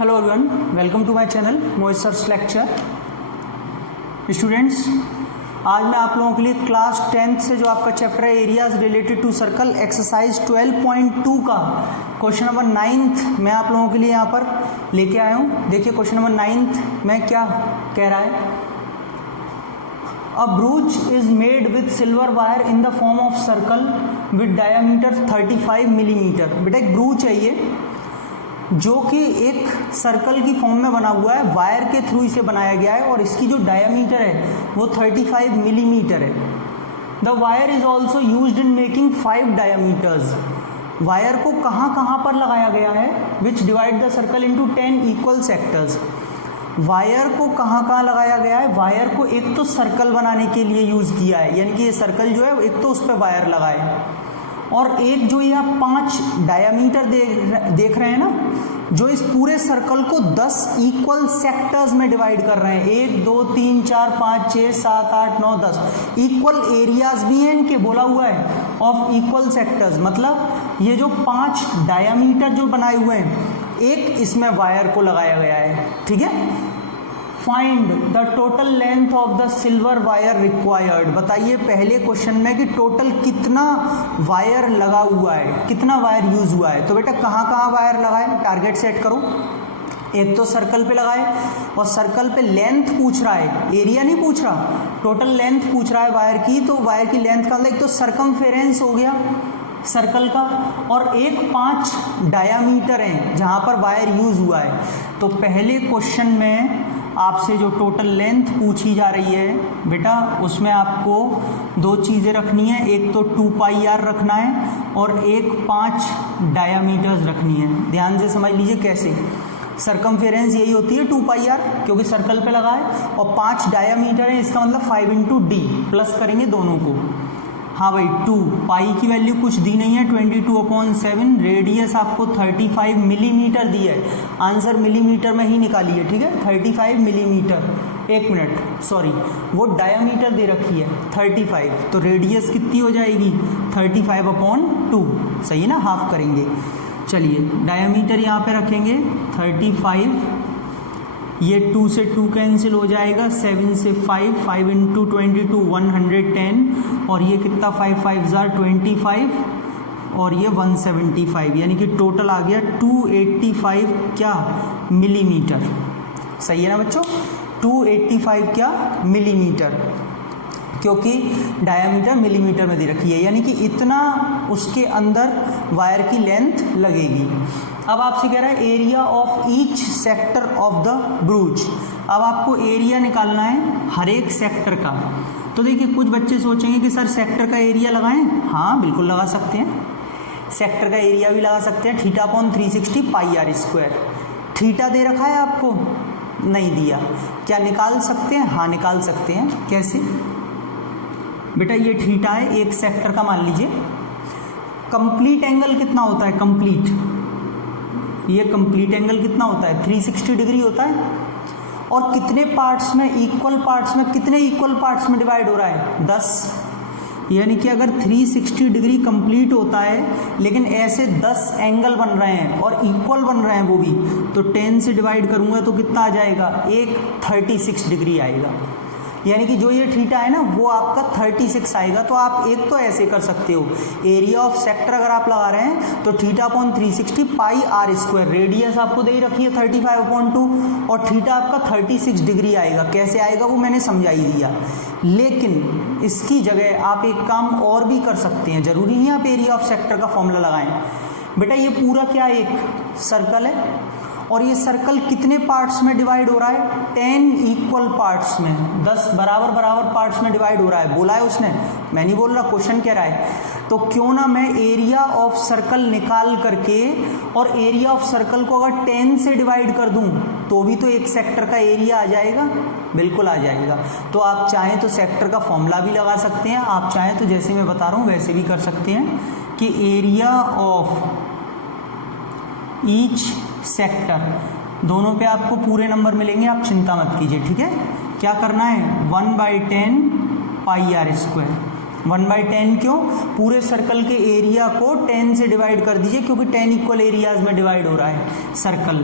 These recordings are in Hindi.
Hello everyone, welcome to my channel Mohit sir's lecture. Students, आज मैं आप लोगों के लिए क्लास 10th से जो आपका चैप्टर है areas related to circle exercise 12.2 का क्वेश्चन नंबर 9th मैं आप लोगों के लिए यहाँ पर लेके आया हूँ। देखिए क्वेश्चन नंबर 9th में क्या कह रहा है। A brooch is made with silver wire in the form of circle with diameter 35 millimetre. बेटा एक ब्रूच है ये, जो कि एक सर्कल की फॉर्म में बना हुआ है, वायर के थ्रू इसे बनाया गया है और इसकी जो डायमीटर है वो 35 मिलीमीटर है। The wire is also used in making 5 diameters. Wire को कहाँ कहाँ पर लगाया गया है? विच divide the circle into 10 equal sectors. Wire को कहाँ कहाँ लगाया गया है? वायर को एक तो सर्कल बनाने के लिए यूज किया है, यानी कि ये सर्कल जो है एक तो उस पर वायर लगाए, और एक जो ये आप 5 डायमीटर देख रहे हैं ना, जो इस पूरे सर्कल को 10 इक्वल सेक्टर्स में डिवाइड कर रहे हैं। 1 2 3 4 5 6 7 8 9 10 इक्वल एरियाज भी हैं इनके, बोला हुआ है ऑफ इक्वल सेक्टर्स। मतलब ये जो 5 डायमीटर जो बनाए हुए हैं, एक इसमें वायर को लगाया गया है, ठीक है। Find the total length of the silver wire required. बताइए पहले क्वेश्चन में कि टोटल कितना वायर लगा हुआ है, कितना वायर यूज हुआ है। तो बेटा कहाँ कहाँ वायर लगाए, टारगेट सेट करो। एक तो सर्कल पे लगाए, और सर्कल पे लेंथ पूछ रहा है, एरिया नहीं पूछ रहा, टोटल लेंथ पूछ रहा है वायर की। तो वायर की लेंथ का मतलब एक तो सरकमफेरेंस हो गया सर्कल का, और एक 5 डायामीटर हैं जहाँ पर वायर यूज हुआ है। तो पहले क्वेश्चन में आपसे जो टोटल लेंथ पूछी जा रही है बेटा, उसमें आपको 2 चीज़ें रखनी है। एक तो 2πr रखना है और एक 5 डायामीटर्स रखनी है। ध्यान से समझ लीजिए कैसे। सरकमफेरेंस यही होती है 2πr, क्योंकि सर्कल पे लगा है, और 5 डायामीटर है, इसका मतलब 5 × d प्लस करेंगे दोनों को। हाँ भाई 2 पाई की वैल्यू कुछ दी नहीं है, 22/7। रेडियस आपको 35 मिलीमीटर दी है, आंसर मिलीमीटर में ही निकालिए, ठीक है। 35 मिलीमीटर, एक मिनट सॉरी, वो डायामीटर दे रखी है 35, तो रेडियस कितनी हो जाएगी 35/2, सही है ना, हाफ करेंगे। चलिए डायामीटर यहाँ पे रखेंगे 35, ये 2 से 2 कैंसिल हो जाएगा, 7 से 5, 5 × 22 110, और ये कितना 5 5 25, और ये 175, यानी कि टोटल आ गया 285 क्या मिलीमीटर। सही है ना बच्चों, 285 क्या मिलीमीटर, क्योंकि डायमीटर मिलीमीटर में दे रखी है, यानी कि इतना उसके अंदर वायर की लेंथ लगेगी। अब आपसे कह रहा है area of each sector of the ब्रूच। अब आपको एरिया निकालना है हर एक सेक्टर का। तो देखिए कुछ बच्चे सोचेंगे कि सर सेक्टर का एरिया लगाएं। हाँ बिल्कुल लगा सकते हैं, सेक्टर का एरिया भी लगा सकते हैं। θ/360 πr²। थीटा दे रखा है आपको, नहीं दिया, क्या निकाल सकते हैं? हाँ निकाल सकते हैं। कैसे बेटा, ये थीटा है एक सेक्टर का, मान लीजिए। कंप्लीट एंगल कितना होता है? कंप्लीट, ये कंप्लीट एंगल कितना होता है? 360 डिग्री होता है। और कितने पार्ट्स में, इक्वल पार्ट्स में, कितने इक्वल पार्ट्स में डिवाइड हो रहा है? 10। यानी कि अगर 360 डिग्री कंप्लीट होता है, लेकिन ऐसे 10 एंगल बन रहे हैं और इक्वल बन रहे हैं वो भी, तो 10 से डिवाइड करूंगा तो कितना आ जाएगा? एक 36 डिग्री आएगा। यानी कि जो ये थीटा है ना वो आपका 36 आएगा। तो आप एक तो ऐसे कर सकते हो, एरिया ऑफ सेक्टर अगर आप लगा रहे हैं तो θ/360 πr²। रेडियस आपको दे रखी है 35/2, और थीटा आपका 36 डिग्री आएगा। कैसे आएगा वो मैंने समझा ही दिया। लेकिन इसकी जगह आप एक काम और भी कर सकते हैं, जरूरी नहीं आप एरिया ऑफ सेक्टर का फॉर्मूला लगाएं। बेटा ये पूरा क्या एक सर्कल है, और ये सर्कल कितने पार्ट्स में डिवाइड हो रहा है? 10 इक्वल पार्ट्स में, 10 बराबर बराबर पार्ट्स में डिवाइड हो रहा है। बोला है उसने, मैं नहीं बोल रहा, क्वेश्चन कह रहा है। तो क्यों ना मैं एरिया ऑफ सर्कल निकाल करके, और एरिया ऑफ सर्कल को अगर 10 से डिवाइड कर दूं तो भी तो एक सेक्टर का एरिया आ जाएगा। बिल्कुल आ जाएगा। तो आप चाहें तो सेक्टर का फॉर्मूला भी लगा सकते हैं, आप चाहें तो जैसे मैं बता रहा हूँ वैसे भी कर सकते हैं कि एरिया ऑफ ईच सेक्टर, दोनों पे आपको पूरे नंबर मिलेंगे, आप चिंता मत कीजिए, ठीक है। क्या करना है? 1/10 πr²। 1/10 क्यों? पूरे सर्कल के एरिया को 10 से डिवाइड कर दीजिए, क्योंकि 10 इक्वल एरियाज में डिवाइड हो रहा है सर्कल।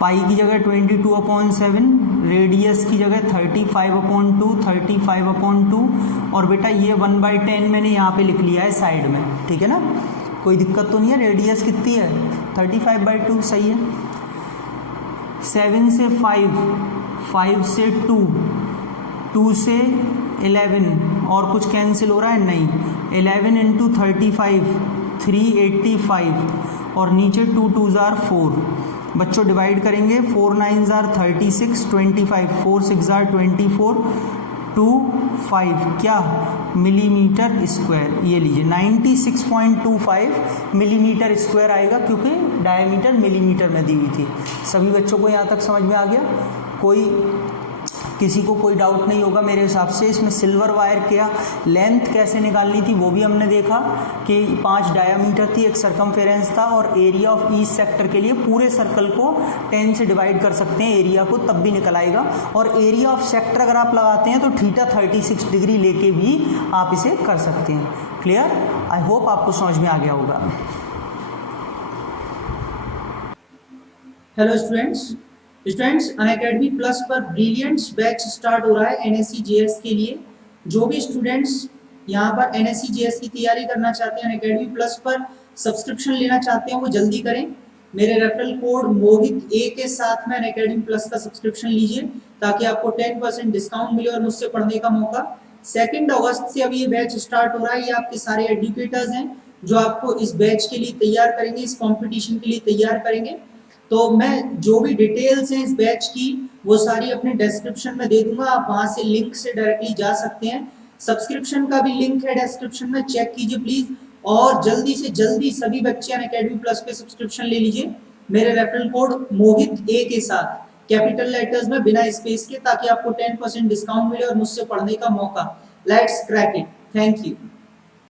पाई की जगह 22/7, रेडियस की जगह 35/2, 35/2, और बेटा ये 1/10 मैंने यहाँ पे लिख लिया है साइड में, ठीक है ना, कोई दिक्कत तो नहीं है। रेडियस कितनी है? 35/2, सही है। 7 से 5, 5 से 2, 2 से 11, और कुछ कैंसिल हो रहा है? नहीं। 11 इंटू 35, 385, और नीचे 2 2s are 4। बच्चों डिवाइड करेंगे, 4 9s are 36, 25, 4 6s are 24, 2 5 क्या? Millimetre square. ये लीजिए 96.25 मिलीमीटर स्क्वायर आएगा, क्योंकि डायमीटर मिलीमीटर में दी हुई थी। सभी बच्चों को यहाँ तक समझ में आ गया? कोई किसी को कोई डाउट नहीं होगा मेरे हिसाब से। इसमें सिल्वर वायर क्या लेंथ कैसे निकालनी थी वो भी हमने देखा कि 5 डायामीटर थी, एक सरकमफेरेंस था, और एरिया ऑफ ईच सेक्टर के लिए पूरे सर्कल को 10 से डिवाइड कर सकते हैं एरिया को, तब भी निकल आएगा। और एरिया ऑफ सेक्टर अगर आप लगाते हैं तो थीटा 36 डिग्री लेके भी आप इसे कर सकते हैं। क्लियर? आई होप आपको समझ में आ गया होगा। हेलो स्टूडेंट्स, अनअकैडमी प्लस पर ब्रिलियंट्स बैच स्टार्ट हो रहा है एनएससी जेएस के लिए। जो भी स्टूडेंट्स यहाँ पर एनएससी जेएस की तैयारी करना चाहते हैं, अनअकैडमी प्लस पर सब्सक्रिप्शन लेना चाहते हैं, वो जल्दी करें। मेरे रेफरल कोड मोहित ए के साथ में अनअकैडमी प्लस का सब्सक्रिप्शन लीजिए, ताकि आपको 10% डिस्काउंट मिले और मुझसे पढ़ने का मौका। 2 अगस्त से अभी ये बैच स्टार्ट हो रहा है। ये आपके सारे एडुकेटर्स हैं जो आपको इस बैच के लिए तैयार करेंगे, इस कॉम्पिटिशन के लिए तैयार करेंगे। तो मैं जो भी डिटेल्स हैं इस बैच की वो सारी अपने डिस्क्रिप्शन में दे दूंगा, आप वहां से लिंक से डायरेक्टली जा सकते हैं। सब्सक्रिप्शन का भी लिंक है डिस्क्रिप्शन में, चेक कीजिए प्लीज। और जल्दी से जल्दी सभी बच्चे अनअकैडमी प्लस पे सब्सक्रिप्शन ले लीजिए मेरे रेफरल कोड मोहित ए के साथ, कैपिटल लेटर्स में बिना स्पेस के, ताकि आपको 10% डिस्काउंट मिले और मुझसे पढ़ने का मौका। Let's crack it. Thank you.